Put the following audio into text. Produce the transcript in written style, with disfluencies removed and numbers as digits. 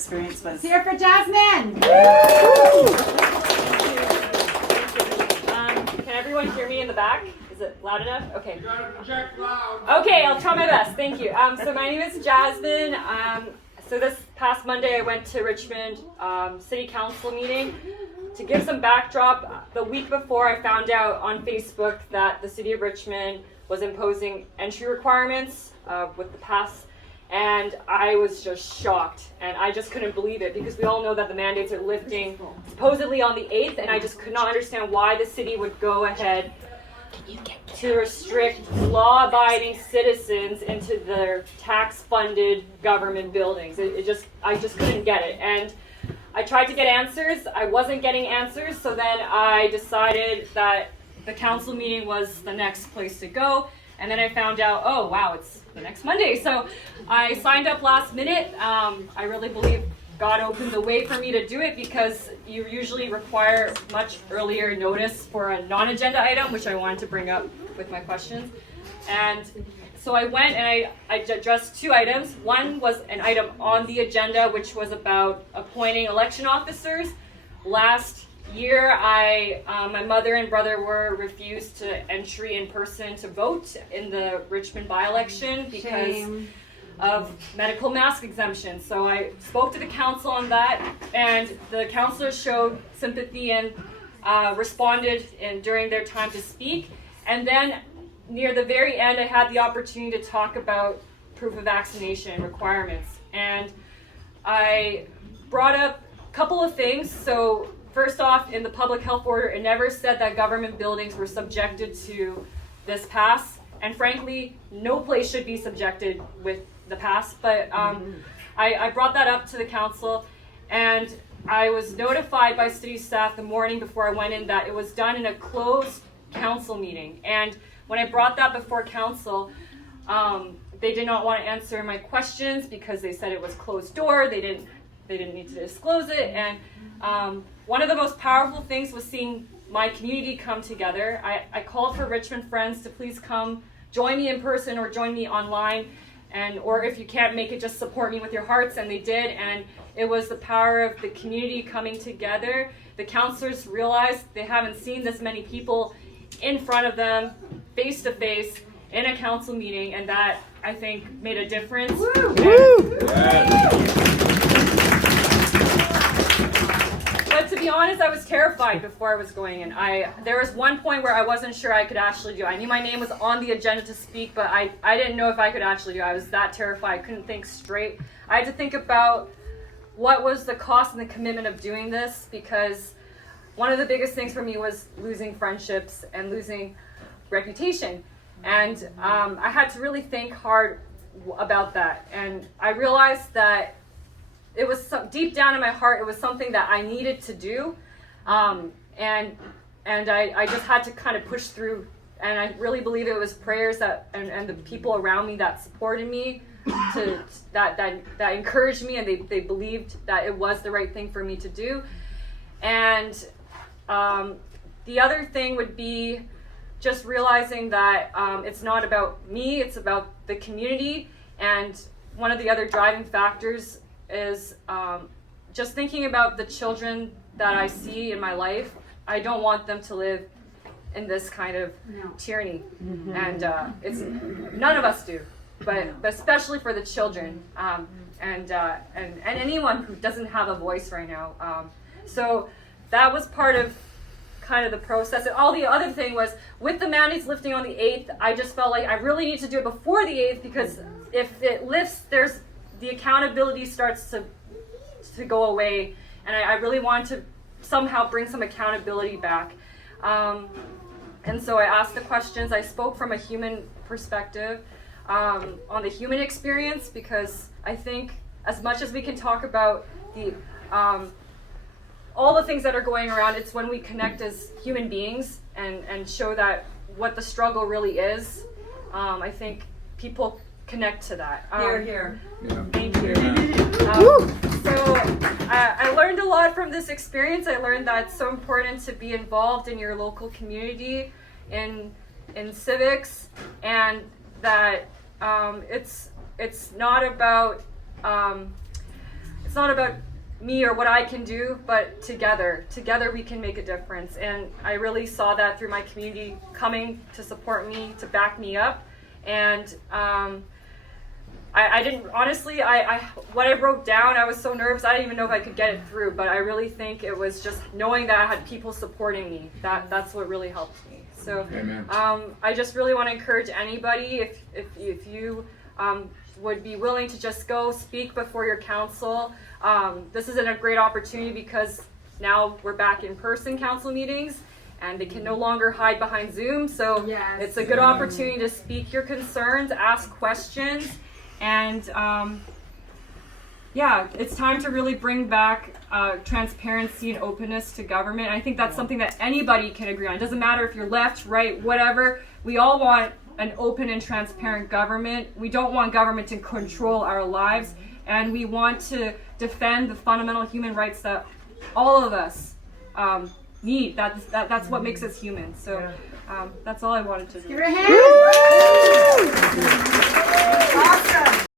experience was. Here for Jasmine! Can everyone hear me in the back? Is it loud enough? Okay. You gotta project loud. Okay, I'll try my best. Thank you. So my name is Jasmine. So this past Monday I went to Richmond City Council meeting. To give some backdrop, the week before I found out on Facebook that the City of Richmond was imposing entry requirements with the pass, and I was just shocked, and I just couldn't believe it because we all know that the mandates are lifting supposedly on the 8th, and I just could not understand why the city would go ahead to restrict law-abiding citizens into their tax-funded government buildings. I just couldn't get it, and I tried to get answers. I wasn't getting answers, so then I decided that the council meeting was the next place to go, and then I found out, oh wow, it's the next Monday. So I signed up last minute. I really believe God opened the way for me to do it because you usually require much earlier notice for a non-agenda item, which I wanted to bring up with my questions. And so I went and I addressed two items. One was an item on the agenda, which was about appointing election officers. Last year, my mother and brother were refused to entry in person to vote in the Richmond by-election because of medical mask exemption. So I spoke to the council on that, and the councilors showed sympathy and responded during their time to speak. And then near the very end, I had the opportunity to talk about proof of vaccination requirements. And I brought up a couple of things. So first off, in the public health order, it never said that government buildings were subjected to this pass. And frankly, no place should be subjected with the pass. But I brought that up to the council, and I was notified by city staff the morning before I went in that it was done in a closed council meeting. And when I brought that before council, they did not want to answer my questions because they said it was closed door. They didn't need to disclose it. And one of the most powerful things was seeing my community come together. I called for Richmond friends to please come join me in person or join me online, or if you can't make it, just support me with your hearts, and they did. And it was the power of the community coming together. The councilors realized they haven't seen this many people in front of them, face to face, in a council meeting, and that, I think, made a difference. Woo! Woo! But to be honest, I was terrified before I was going in. There was one point where I wasn't sure I could actually do it. I knew my name was on the agenda to speak, but I didn't know if I could actually do it. I was that terrified. I couldn't think straight. I had to think about what was the cost and the commitment of doing this, because one of the biggest things for me was losing friendships and losing reputation. And I had to really think hard about that. And I realized that it was deep down in my heart, it was something that I needed to do. And I just had to kind of push through. And I really believe it was prayers and the people around me that supported me, that encouraged me, and they believed that it was the right thing for me to do. And the other thing would be just realizing that it's not about me, it's about the community. And one of the other driving factors is just thinking about the children that I see in my life. I don't want them to live in this kind of tyranny. Mm-hmm. And it's none of us do, but especially for the children and anyone who doesn't have a voice right now. So that was part of kind of the process. And all the other thing was, with the mandates lifting on the 8th, I just felt like I really need to do it before the 8th, because if it lifts, the accountability starts to go away, and I really want to somehow bring some accountability back. And so I asked the questions. I spoke from a human perspective on the human experience, because I think as much as we can talk about the all the things that are going around, it's when we connect as human beings and show that what the struggle really is. I think people connect to that. Here. Yeah. Thank you. So I learned a lot from this experience. I learned that it's so important to be involved in your local community, in civics, and that it's not about it's not about me or what I can do, but together we can make a difference. And I really saw that through my community coming to support me, to back me up. And I didn't, honestly, what I wrote down, I was so nervous, I didn't even know if I could get it through, but I really think it was just knowing that I had people supporting me, that's what really helped me. So I just really want to encourage anybody, if you would be willing to just go speak before your council. This is a great opportunity because now we're back in person council meetings, and they can no longer hide behind Zoom, so it's a good opportunity to speak your concerns, ask questions. And it's time to really bring back transparency and openness to government. I think that's something that anybody can agree on. It doesn't matter if you're left, right, whatever. We all want an open and transparent government. We don't want government to control our lives, and we want to defend the fundamental human rights that all of us need. That's what makes us human. So that's all I wanted to do. Give her a hand.